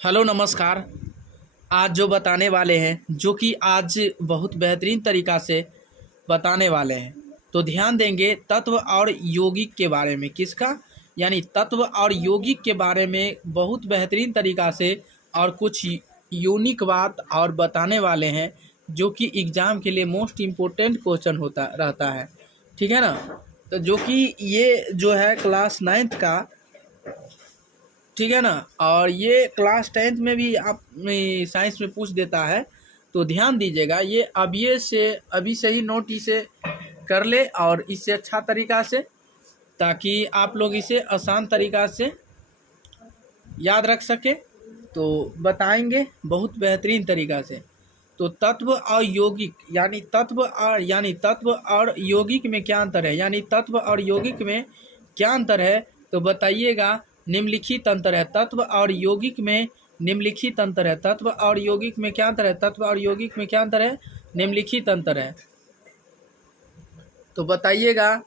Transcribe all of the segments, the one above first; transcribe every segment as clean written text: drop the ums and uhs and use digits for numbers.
Hello नमस्कार। आज जो बताने वाले हैं जो कि आज बहुत बेहतरीन तरीक़ा से बताने वाले हैं, तो ध्यान देंगे तत्व और यौगिक के बारे में। किसका? यानी तत्व और यौगिक के बारे में बहुत बेहतरीन तरीक़ा से और कुछ यूनिक बात और बताने वाले हैं जो कि एग्ज़ाम के लिए मोस्ट इम्पोर्टेंट क्वेश्चन होता रहता है। ठीक है ना? तो जो कि ये जो है क्लास 9th का, ठीक है ना, और ये क्लास 10th में भी आप साइंस में पूछ देता है। तो ध्यान दीजिएगा, ये अभी से ही नोट इसे कर ले और इससे अच्छा तरीक़ा से, ताकि आप लोग इसे आसान तरीक़ा से याद रख सके। तो बताएंगे बहुत बेहतरीन तरीक़ा से। तो तत्व और यौगिक यानी तत्व और यौगिक में क्या अंतर है, यानी तत्व और यौगिक में क्या अंतर है, तो बताइएगा। निम्नलिखित अंतर है तत्व और यौगिक में, निम्नलिखित अंतर है तत्व और यौगिक में। क्या अंतर है? तत्व और यौगिक में क्या अंतर है? निम्नलिखित अंतर है। तो बताइएगा।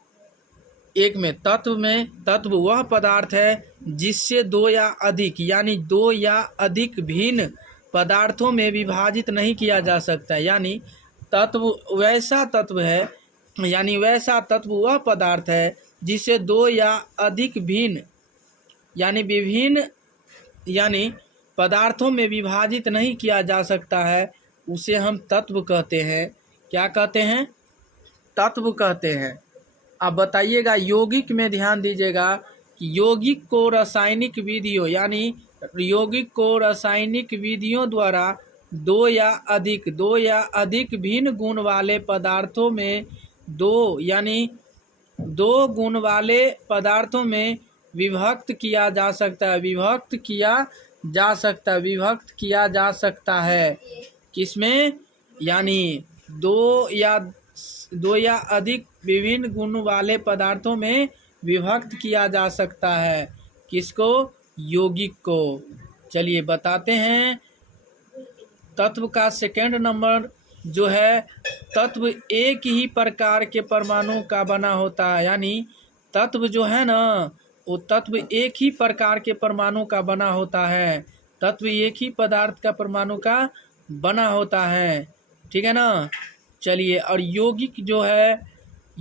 एक में तत्व वह पदार्थ है जिससे दो या अधिक यानी दो या अधिक भिन्न पदार्थों में विभाजित नहीं किया जा सकता। यानी तत्व वैसा तत्व है, यानी वैसा तत्व वह पदार्थ है जिसे दो या अधिक भिन्न यानी विभिन्न यानी पदार्थों में विभाजित नहीं किया जा सकता है, उसे हम तत्व कहते हैं। क्या कहते हैं? तत्व कहते हैं। अब बताइएगा यौगिक में, ध्यान दीजिएगा कि यौगिक को रासायनिक विधियों द्वारा दो या अधिक भिन्न गुण वाले पदार्थों में दो गुण वाले पदार्थों में विभक्त किया जा सकता है। किसमें? यानी दो या अधिक विभिन्न गुण वाले पदार्थों में विभक्त किया जा सकता है। किसको? यौगिक को। चलिए बताते हैं। तत्व का सेकंड नंबर जो है, तत्व एक ही प्रकार के परमाणु का बना होता है। यानी तत्व जो है ना, वो तत्व एक ही प्रकार के परमाणु का बना होता है। तत्व एक ही पदार्थ का परमाणु का बना होता है। ठीक है ना? चलिए, और यौगिक जो है,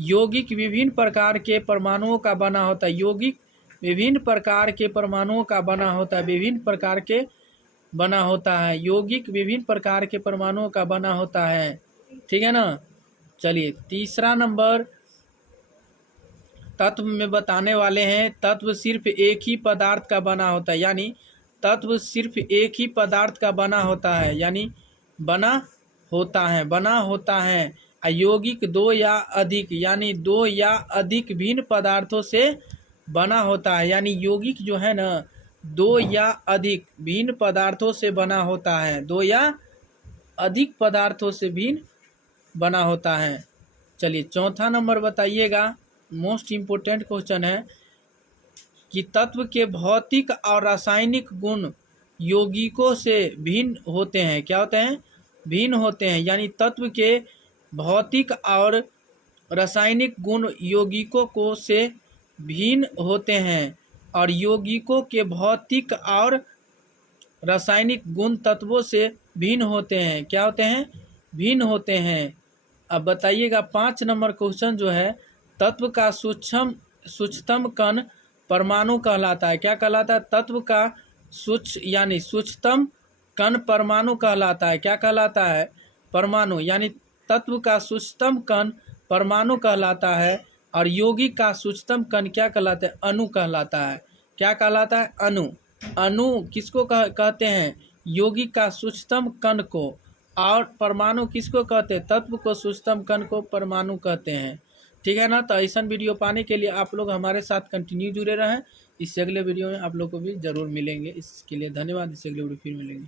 यौगिक विभिन्न प्रकार के परमाणुओं का बना होता है। यौगिक विभिन्न प्रकार के परमाणुओं का बना होता है। यौगिक विभिन्न प्रकार के परमाणुओं का बना होता है। ठीक है ना? चलिए, तीसरा नंबर तत्व में बताने वाले हैं। तत्व सिर्फ एक ही पदार्थ का बना होता है। यानी तत्व सिर्फ एक ही पदार्थ का बना होता है, यानी बना होता है। यौगिक दो या अधिक भिन्न पदार्थों से बना होता है। यानी यौगिक जो है ना, दो या अधिक भिन्न पदार्थों से बना होता है। दो या अधिक पदार्थों से भिन्न बना होता है। चलिए, चौथा नंबर बताइएगा। मोस्ट इम्पोर्टेंट क्वेश्चन है कि तत्व के भौतिक और रासायनिक गुण यौगिकों से भिन्न होते हैं। क्या होते हैं? भिन्न होते हैं। यानी तत्व के भौतिक और रासायनिक गुण यौगिकों को से भिन्न होते हैं, और यौगिकों के भौतिक और रासायनिक गुण तत्वों से भिन्न होते हैं। क्या होते हैं? भिन्न होते हैं। अब बताइएगा 5 नंबर क्वेश्चन जो है, तत्व का सूक्ष्मतम कण परमाणु कहलाता है। क्या कहलाता है? तत्व का सूक्ष्मतम कण परमाणु कहलाता है। क्या कहलाता है? परमाणु। यानी तत्व का सूक्ष्मतम कण परमाणु कहलाता है, और यौगिक का सूक्ष्मतम कण क्या कहलाता है? अणु कहलाता है। क्या कहलाता है? अणु। अणु किसको कहते हैं? यौगिक का सूक्ष्मतम कण को। और परमाणु किसको कहते हैं? तत्व को सूक्ष्मतम कण को परमाणु कहते हैं। ठीक है ना? तो ऐसा वीडियो पाने के लिए आप लोग हमारे साथ कंटिन्यू जुड़े रहें। इससे अगले वीडियो में आप लोग को भी ज़रूर मिलेंगे। इसके लिए धन्यवाद। इससे अगले वीडियो फिर मिलेंगे।